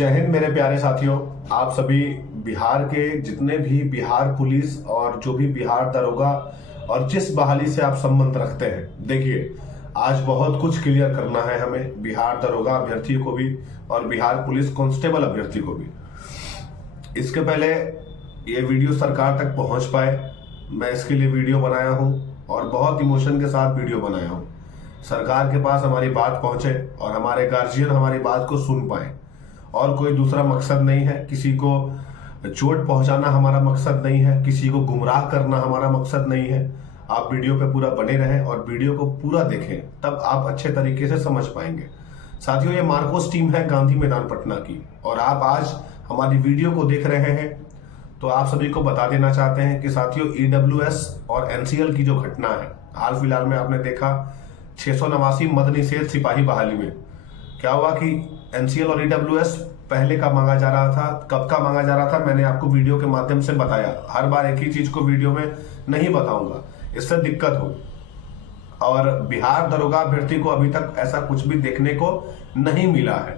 जय हिंद मेरे प्यारे साथियों। आप सभी बिहार के जितने भी बिहार पुलिस और जो भी बिहार दरोगा और जिस बहाली से आप संबंध रखते हैं, देखिए आज बहुत कुछ क्लियर करना है हमें, बिहार दरोगा अभ्यर्थी को भी और बिहार पुलिस कांस्टेबल अभ्यर्थी को भी। इसके पहले ये वीडियो सरकार तक पहुंच पाए, मैं इसके लिए वीडियो बनाया हूं और बहुत इमोशन के साथ वीडियो बनाया हूं। सरकार के पास हमारी बात पहुंचे और हमारे गार्जियन हमारी बात को सुन पाए, और कोई दूसरा मकसद नहीं है। किसी को चोट पहुंचाना हमारा मकसद नहीं है, किसी को गुमराह करना हमारा मकसद नहीं है। आप वीडियो पे पूरा बने रहें और वीडियो को पूरा देखें, तब आप अच्छे तरीके से समझ पाएंगे। साथियों, ये मार्कोस टीम है गांधी मैदान पटना की, और आप आज हमारी वीडियो को देख रहे हैं तो आप सभी को बता देना चाहते हैं कि साथियों ईडब्ल्यूएस और एनसीएल की जो घटना है, हाल फिलहाल में आपने देखा 689 मद निषेध सिपाही बहाली में क्या हुआ कि एनसीएल और ईडब्ल्यूएस पहले का मांगा जा रहा था, कब का मांगा जा रहा था, मैंने आपको वीडियो के माध्यम से बताया। हर बार एक ही चीज को वीडियो में नहीं बताऊंगा, इससे दिक्कत हो। और बिहार दरोगा अभ्यर्थी को अभी तक ऐसा कुछ भी देखने को नहीं मिला है,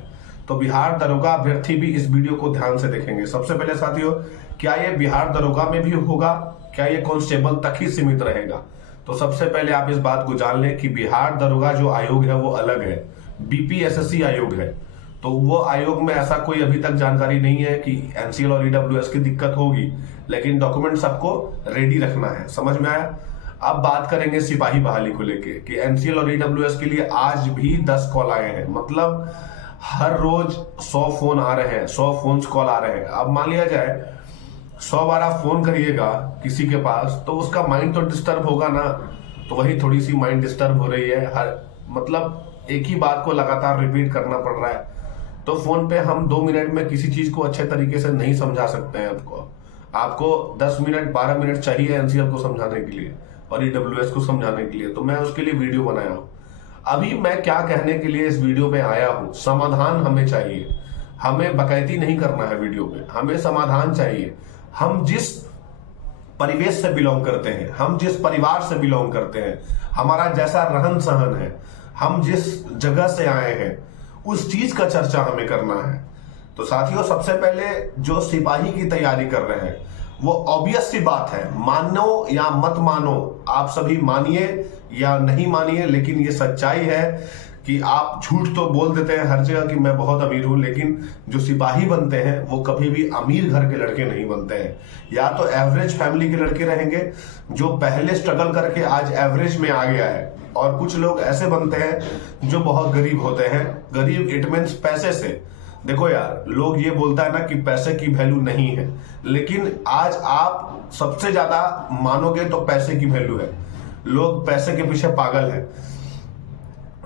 तो बिहार दरोगा अभ्यर्थी भी इस वीडियो को ध्यान से देखेंगे। सबसे पहले साथियों, क्या ये बिहार दरोगा में भी होगा, क्या ये कांस्टेबल तक ही सीमित रहेगा? तो सबसे पहले आप इस बात को जान लें कि बिहार दरोगा जो आयोग है वो अलग है, बीपीएसएससी आयोग है। तो वो आयोग में ऐसा कोई अभी तक जानकारी नहीं है कि एनसीएल और ईडब्ल्यूएस की दिक्कत होगी, लेकिन डॉक्यूमेंट सबको रेडी रखना है। समझ में आया? अब बात करेंगे सिपाही बहाली को लेके कि एनसीएल और ईडब्ल्यूएस के लिए आज भी 10 कॉल आए हैं। मतलब हर रोज 100 फोन आ रहे हैं, 100 फोन कॉल आ रहे हैं। अब मान लिया जाए 100 बार आप फोन करिएगा किसी के पास, तो उसका माइंड तो डिस्टर्ब होगा ना। तो वही थोड़ी सी माइंड डिस्टर्ब हो रही है, हर मतलब एक ही बात को लगातार रिपीट करना पड़ रहा है। तो फोन पे हम 2 मिनट में किसी चीज को अच्छे तरीके से नहीं समझा सकते हैं। आपको 10 मिनट 12 मिनट चाहिए एनसीएल को समझाने के लिए और ईडब्ल्यूएस को समझाने के लिए, तो मैं उसके लिए वीडियो बनाया हूं। अभी मैं क्या कहने के लिए इस वीडियो में आया हूं, समाधान हमें चाहिए। हमें बकैती नहीं करना है वीडियो में, हमें समाधान चाहिए। हम जिस परिवेश से बिलोंग करते हैं, हम जिस परिवार से बिलोंग करते हैं, हमारा जैसा रहन सहन है, हम जिस जगह से आए हैं, उस चीज का चर्चा हमें करना है। तो साथियों, सबसे पहले जो सिपाही की तैयारी कर रहे हैं, वो ऑब्वियस सी बात है, मानो या मत मानो, आप सभी मानिए या नहीं मानिए, लेकिन ये सच्चाई है कि आप झूठ तो बोल देते हैं हर जगह कि मैं बहुत अमीर हूं, लेकिन जो सिपाही बनते हैं वो कभी भी अमीर घर के लड़के नहीं बनते हैं। या तो एवरेज फैमिली के लड़के रहेंगे जो पहले स्ट्रगल करके आज एवरेज में आ गया है, और कुछ लोग ऐसे बनते हैं जो बहुत गरीब होते हैं। गरीब इट मीन्स पैसे से। देखो यार, लोग ये बोलता है ना कि पैसे की वैल्यू नहीं है, लेकिन आज आप सबसे ज्यादा मानोगे तो पैसे की वैल्यू है। लोग पैसे के पीछे पागल हैं।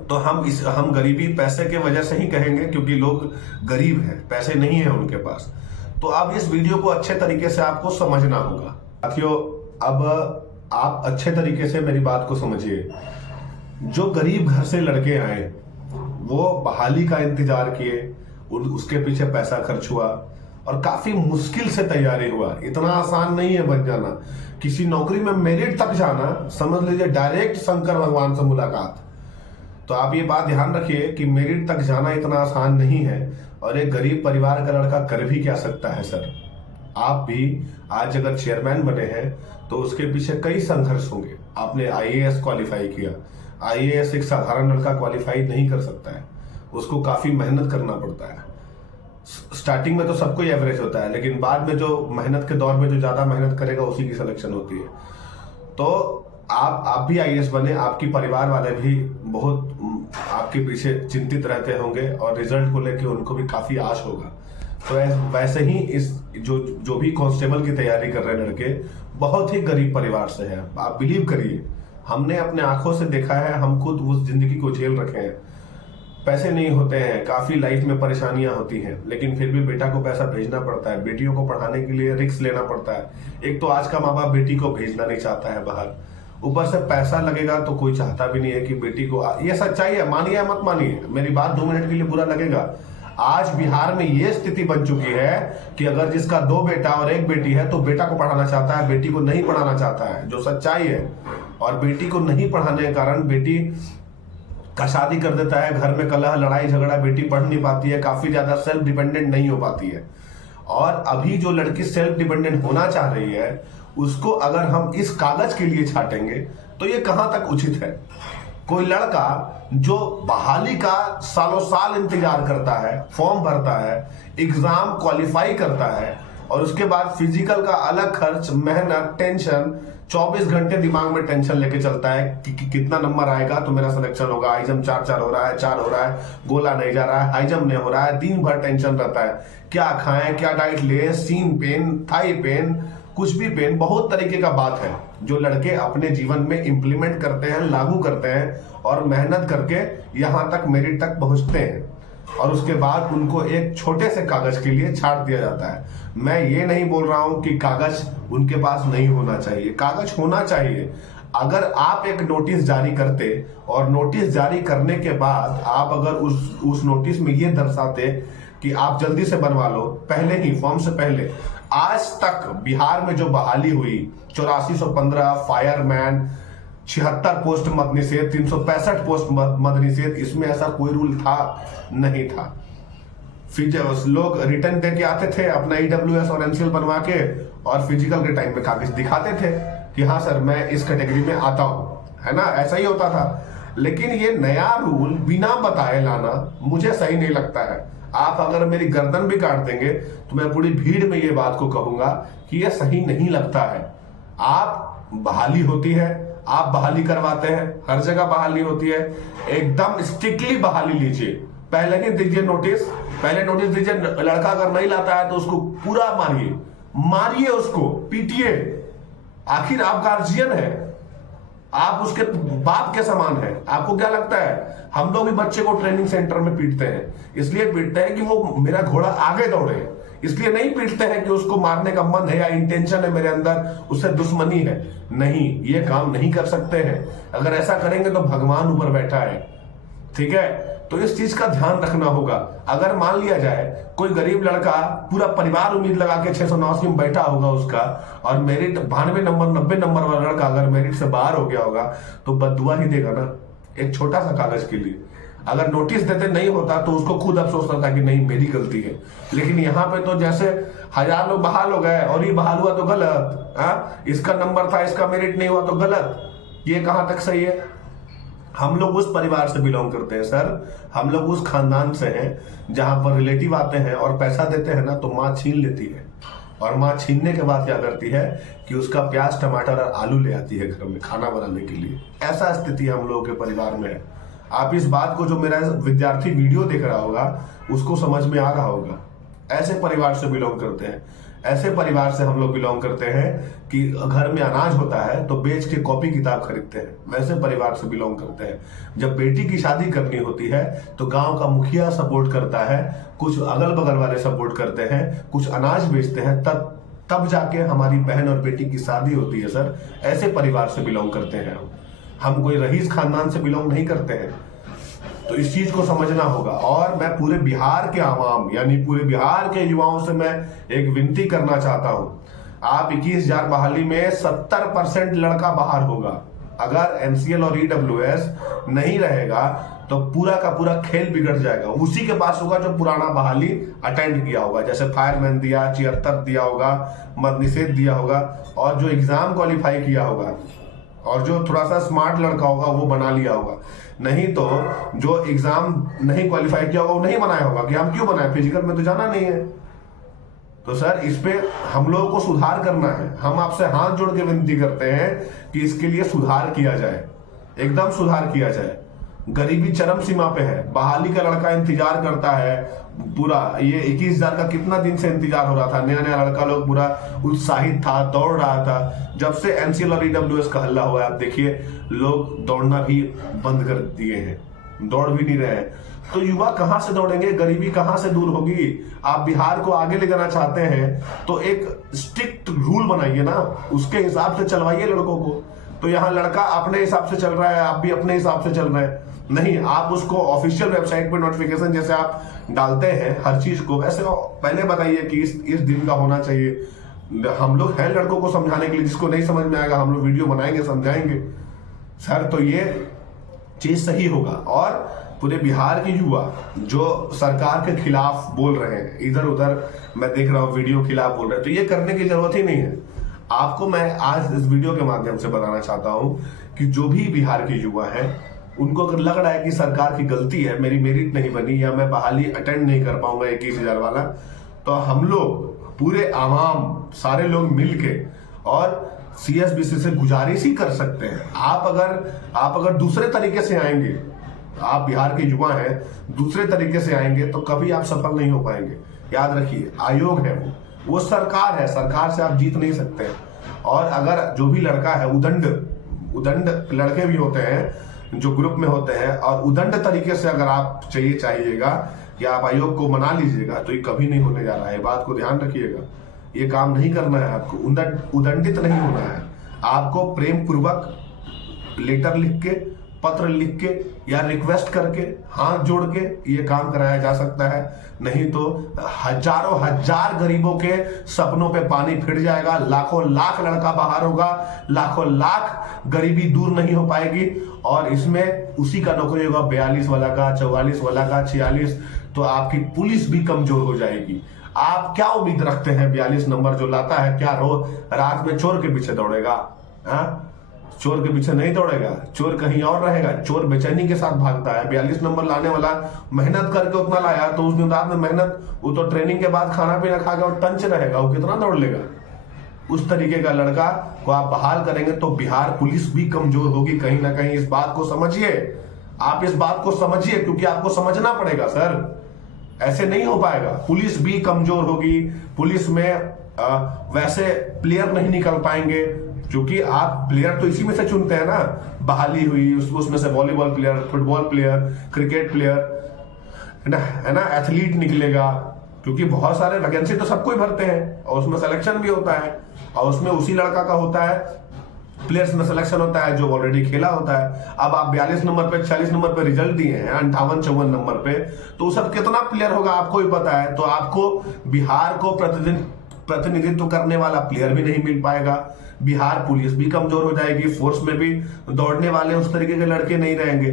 तो हम गरीबी पैसे के वजह से ही कहेंगे, क्योंकि लोग गरीब हैं, पैसे नहीं है उनके पास। तो अब इस वीडियो को अच्छे तरीके से आपको समझना होगा। साथियों, अब आप अच्छे तरीके से मेरी बात को समझिए। जो गरीब घर से लड़के आए, वो बहाली का इंतजार किए, उसके पीछे पैसा खर्च हुआ और काफी मुश्किल से तैयारी हुआ। इतना आसान नहीं है बन जाना। किसी नौकरी में मेरिट तक जाना, समझ लीजिए डायरेक्ट शंकर भगवान से मुलाकात। तो आप ये बात ध्यान रखिए कि मेरिट तक जाना इतना आसान नहीं है, और एक गरीब परिवार का लड़का कर भी क्या सकता है सर। आप भी आज अगर चेयरमैन बने हैं तो उसके पीछे कई संघर्ष होंगे। आपने आईएएस क्वालिफाई किया, आईएएस एक साधारण लड़का क्वालिफाई नहीं कर सकता है, उसको काफी मेहनत करना पड़ता है। स्टार्टिंग में तो सबको एवरेज होता है, लेकिन बाद में जो मेहनत के दौर में जो ज्यादा मेहनत करेगा उसी की सिलेक्शन होती है। तो आप भी आईएएस बने, आपकी परिवार वाले भी बहुत आपके पीछे चिंतित रहते होंगे और रिजल्ट को लेकर उनको भी काफी आश होगा। तो वैसे ही इस जो भी कांस्टेबल की तैयारी कर रहे लड़के बहुत ही गरीब परिवार से हैं। आप बिलीव करिए, हमने अपने आंखों से देखा है, हम खुद उस जिंदगी को झेल रखे हैं। पैसे नहीं होते हैं, काफी लाइफ में परेशानियां होती हैं, लेकिन फिर भी बेटा को पैसा भेजना पड़ता है, बेटियों को पढ़ाने के लिए रिस्क लेना पड़ता है। एक तो आज का माँ बाप बेटी को भेजना नहीं चाहता है बाहर, ऊपर से पैसा लगेगा तो कोई चाहता भी नहीं है कि बेटी को। ये सच्चाई है, मानिए या मत मानिए, मेरी बात 2 मिनट के लिए बुरा लगेगा। आज बिहार में ये स्थिति बन चुकी है कि अगर जिसका 2 बेटा और 1 बेटी है तो बेटा को पढ़ाना चाहता है, बेटी को नहीं पढ़ाना चाहता है, जो सच्चाई है। और बेटी को नहीं पढ़ाने के कारण बेटी का शादी कर देता है, घर में कलह लड़ाई झगड़ा, बेटी पढ़ नहीं पाती है, काफी ज्यादा सेल्फ डिपेंडेंट नहीं हो पाती है। और अभी जो लड़की सेल्फ डिपेंडेंट होना चाह रही है उसको अगर हम इस कागज के लिए छाटेंगे तो ये कहां तक उचित है। कोई लड़का जो बहाली का सालों साल इंतजार करता है, फॉर्म भरता है, एग्जाम क्वालिफाई करता है और उसके बाद फिजिकल का अलग खर्च, मेहनत, टेंशन, 24 घंटे दिमाग में टेंशन लेके चलता है कि कितना नंबर आएगा तो मेरा सिलेक्शन होगा, हाई जंप 4 हो रहा है, 4 हो रहा है, गोला नहीं जा रहा है, हाई जंप नहीं हो रहा है, दिन भर टेंशन रहता है, क्या खाएं, क्या डाइट ले, सीन पेन, थाई पेन, कुछ भी पेन, बहुत तरीके का बात है जो लड़के अपने जीवन में इंप्लीमेंट करते हैं, लागू करते हैं और मेहनत करके यहां तक मेरिट तक पहुंचते हैं और उसके बाद उनको एक छोटे से कागज के लिए छाट दिया जाता है। मैं ये नहीं बोल रहा हूं कि कागज उनके पास नहीं होना चाहिए, कागज होना चाहिए। अगर आप एक नोटिस जारी करते और नोटिस जारी करने के बाद आप अगर उस नोटिस में ये दर्शाते कि आप जल्दी से बनवा लो, पहले ही फॉर्म से पहले, आज तक बिहार में जो बहाली हुई 8415 फायरमैन, 76 पोस्ट मद निषेध, 365 पोस्ट मद निषेध, इसमें ऐसा कोई रूल था नहीं था। फिर लोग रिटर्न दे के आते थे अपना ईडब्ल्यूएस और एनसीएल बनवा के और फिजिकल के टाइम में कागज दिखाते थे कि हाँ सर मैं इस कैटेगरी में आता हूं, है ना, ऐसा ही होता था। लेकिन ये नया रूल बिना बताए लाना मुझे सही नहीं लगता है। आप अगर मेरी गर्दन भी काट देंगे तो मैं पूरी भीड़ में ये बात को कहूंगा कि ये सही नहीं लगता है। आप बहाली होती है, आप बहाली करवाते हैं, हर जगह बहाली होती है, एकदम स्ट्रिक्टली बहाली लीजिए। पहले ही दीजिए नोटिस, पहले नोटिस दीजिए, लड़का अगर नहीं लाता है तो उसको पूरा मारिए उसको, पीटिए। आखिर आप गार्जियन है, आप उसके बाप के समान है। आपको क्या लगता है हम लोग भी बच्चे को ट्रेनिंग सेंटर में पीटते हैं? इसलिए पीटते हैं कि वो मेरा घोड़ा आगे दौड़े, इसलिए नहीं पीटते हैं कि उसको मारने का मन है या इंटेंशन है मेरे अंदर, उससे दुश्मनी है। नहीं, ये काम नहीं कर सकते हैं। अगर ऐसा करेंगे तो भगवान ऊपर बैठा है, ठीक है। तो इस चीज का ध्यान रखना होगा। अगर मान लिया जाए कोई गरीब लड़का पूरा परिवार उम्मीद लगा के 689 में बैठा होगा उसका और मेरिट 92 नंबर 90 नंबर वाला लड़का अगर मेरिट से बाहर हो गया होगा तो बददुआ ही देगा ना, एक छोटा सा कागज के लिए। अगर नोटिस देते नहीं होता तो उसको खुद अफसोस होता कि नहीं मेरी गलती है। लेकिन यहाँ पे तो जैसे 1000 लोग बहाल हो गए और ये बहाल हुआ तो गलत, इसका नंबर था इसका मेरिट नहीं हुआ तो गलत, ये कहां तक सही है? हम लोग उस परिवार से बिलोंग करते हैं सर, हम लोग उस खानदान से हैं जहां पर रिलेटिव आते हैं और पैसा देते हैं ना तो माँ छीन लेती है और माँ छीनने के बाद क्या करती है कि उसका प्याज टमाटर और आलू ले आती है घर में खाना बनाने के लिए। ऐसा स्थिति हम लोगों के परिवार में है। आप इस बात को, जो मेरा विद्यार्थी वीडियो देख रहा होगा उसको समझ में आ रहा होगा। ऐसे परिवार से बिलोंग करते हैं, ऐसे परिवार से हम लोग बिलोंग करते हैं कि घर में अनाज होता है तो बेच के कॉपी किताब खरीदते हैं, वैसे परिवार से बिलोंग करते हैं। जब बेटी की शादी करनी होती है तो गांव का मुखिया सपोर्ट करता है, कुछ अगल बगल वाले सपोर्ट करते हैं, कुछ अनाज बेचते हैं, तब जाके हमारी बहन और बेटी की शादी होती है सर। ऐसे परिवार से बिलोंग करते हैं हम कोई रईस खानदान से बिलोंग नहीं करते हैं। तो इस चीज को समझना होगा। और मैं पूरे बिहार के आवाम यानी पूरे बिहार के युवाओं से मैं एक विनती करना चाहता हूं, आप 21,000 बहाली में 70% लड़का बाहर होगा। अगर एनसीएल और ईडब्ल्यूएस नहीं रहेगा तो पूरा का पूरा खेल बिगड़ जाएगा। उसी के पास होगा जो पुराना बहाली अटेंड किया होगा, जैसे फायरमैन दिया, 76 दिया होगा, मद निषेध दिया होगा और जो एग्जाम क्वालिफाई किया होगा और जो थोड़ा सा स्मार्ट लड़का होगा वो बना लिया होगा। नहीं तो जो एग्जाम नहीं क्वालिफाई किया होगा वो नहीं बनाया होगा कि हम क्यों बनाए, फिजिकल में तो जाना नहीं है। तो सर इस पे हम लोगों को सुधार करना है। हम आपसे हाथ जोड़ के विनती करते हैं कि इसके लिए सुधार किया जाए, एकदम सुधार किया जाए। गरीबी चरम सीमा पे है, बहाली का लड़का इंतजार करता है पूरा, ये 21,000 का कितना दिन से इंतजार हो रहा था। नया नया लड़का लोग पूरा उत्साहित था, दौड़ रहा था। जब से एनसीएल और ईडब्ल्यूएस का हल्ला हुआ है आप देखिए लोग दौड़ना भी बंद कर दिए हैं, दौड़ भी नहीं रहे हैं। तो युवा कहां से दौड़ेंगे, गरीबी कहां से दूर होगी? आप बिहार को आगे ले जाना चाहते हैं तो एक स्ट्रिक्ट रूल बनाइए ना, उसके हिसाब से चलवाइए लड़कों को। तो यहाँ लड़का अपने हिसाब से चल रहा है, आप भी अपने हिसाब से चल रहे हैं। नहीं, आप उसको ऑफिशियल वेबसाइट पे नोटिफिकेशन जैसे आप डालते हैं हर चीज को, वैसे पहले बताइए कि इस दिन का होना चाहिए। हम लोग हैं लड़कों को समझाने के लिए, जिसको नहीं समझ में आएगा हम लोग वीडियो बनाएंगे, समझाएंगे सर। तो ये चीज सही होगा। और पूरे बिहार के युवा जो सरकार के खिलाफ बोल रहे हैं, इधर उधर मैं देख रहा हूँ वीडियो खिलाफ बोल रहे हैं, तो ये करने की जरूरत ही नहीं है। आपको मैं आज इस वीडियो के माध्यम से बताना चाहता हूं कि जो भी बिहार के युवा हैं, उनको अगर लग रहा है कि सरकार की गलती है, मेरी मेरिट नहीं बनी या मैं बहाली अटेंड नहीं कर पाऊंगा 21,000 वाला, तो हम लोग पूरे आवाम सारे लोग मिलके और CSBC से गुजारिश ही कर सकते हैं। आप अगर दूसरे तरीके से आएंगे, आप बिहार के युवा हैं, दूसरे तरीके से आएंगे तो कभी आप सफल नहीं हो पाएंगे। याद रखिए, आयोग है वो सरकार है, सरकार से आप जीत नहीं सकते। और अगर जो भी लड़का है, उदंड लड़के भी होते हैं जो ग्रुप में होते हैं, और उदंड तरीके से अगर आप चाहिएगा कि आप आयोग को मना लीजिएगा, तो ये कभी नहीं होने जा रहा है। बात को ध्यान रखिएगा, ये काम नहीं करना है आपको, उदंडित नहीं होना है। आपको प्रेम पूर्वक लेटर लिख के, पत्र लिख के या रिक्वेस्ट करके, हाथ जोड़ के ये काम कराया जा सकता है। नहीं तो हजारों हजार गरीबों के सपनों पे पानी फिर जाएगा, लाखों लाख लड़का बाहर होगा, लाखों लाख गरीबी दूर नहीं हो पाएगी। और इसमें उसी का नौकरी होगा 42 वाला का, 44 वाला का, 46, तो आपकी पुलिस भी कमजोर हो जाएगी। आप क्या उम्मीद रखते हैं 42 नंबर जो लाता है, क्या रात में चोर के पीछे दौड़ेगा? चोर के पीछे नहीं दौड़ेगा, चोर कहीं और रहेगा। चोर बेचैनी के साथ भागता है। 42 नंबर लाने वाला मेहनत करके उतना लाया, तो उस दिन रात में मेहनत, वो तो ट्रेनिंग के बाद खाना पीना खा के और टंच रहेगा, वो कितना दौड़ लेगा? उस तरीके का लड़का को आप बहाल करेंगे तो बिहार पुलिस भी कमजोर होगी कहीं ना कहीं। इस बात को समझिए, आप इस बात को समझिए, क्योंकि आपको समझना पड़ेगा सर, ऐसे नहीं हो पाएगा। पुलिस भी कमजोर होगी, पुलिस में वैसे प्लेयर नहीं निकल पाएंगे, क्योंकि आप प्लेयर तो इसी में से चुनते हैं ना। बहाली हुई, उसमें से volleyball player, football player, cricket player, है ना, एथलीट निकलेगा, क्योंकि बहुत सारे वैकेंसी तो सबको ही भरते हैं और उसमें सिलेक्शन भी होता है, और उसमें उसी लड़का का होता है, प्लेयर्स में सिलेक्शन होता है जो ऑलरेडी खेला होता है। अब आप 42 नंबर पे, 40 नंबर पे रिजल्ट दिए हैं, 58-54 नंबर पे, तो सब कितना प्लेयर होगा आपको ही पता है। तो आपको बिहार को प्रतिनिधित्व करने वाला प्लेयर भी नहीं मिल पाएगा, बिहार पुलिस भी कमजोर हो जाएगी, फोर्स में भी दौड़ने वाले उस तरीके के लड़के नहीं रहेंगे।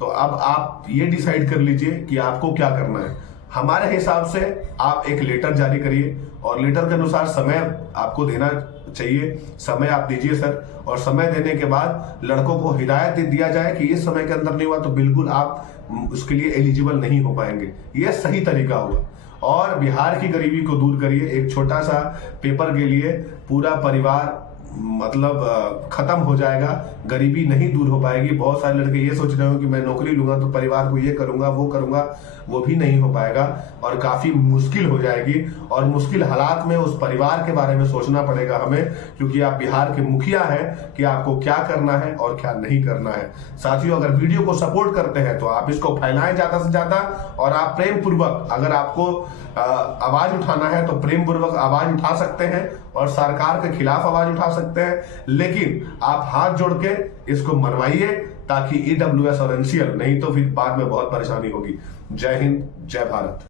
तो अब आप ये डिसाइड कर लीजिए कि आपको क्या करना है। हमारे हिसाब से आप एक लेटर जारी करिए, और लेटर के अनुसार समय आपको देना चाहिए, समय आप दीजिए सर। और समय देने के बाद लड़कों को हिदायत दिया जाए कि इस समय के अंदर नहीं हुआ तो बिल्कुल आप उसके लिए एलिजिबल नहीं हो पाएंगे। ये सही तरीका होगा। और बिहार की गरीबी को दूर करिए। एक छोटा सा पेपर के लिए पूरा परिवार मतलब खत्म हो जाएगा, गरीबी नहीं दूर हो पाएगी। बहुत सारे लड़के ये सोच रहे हो कि मैं नौकरी लूंगा तो परिवार को ये करूंगा वो करूंगा, वो भी नहीं हो पाएगा और काफी मुश्किल हो जाएगी। और मुश्किल हालात में उस परिवार के बारे में सोचना पड़ेगा हमें, क्योंकि आप बिहार के मुखिया हैं कि आपको क्या करना है और क्या नहीं करना है। साथियों, अगर वीडियो को सपोर्ट करते हैं तो आप इसको फैलाएं ज्यादा से ज्यादा, और आप प्रेम पूर्वक, अगर आपको आवाज उठाना है तो प्रेम पूर्वक आवाज उठा सकते हैं और सरकार के खिलाफ आवाज उठा सकते हैं, लेकिन आप हाथ जोड़ के इसको मनवाइए ताकि EWS और NCL, नहीं तो फिर बाद में बहुत परेशानी होगी। जय हिंद, जय भारत।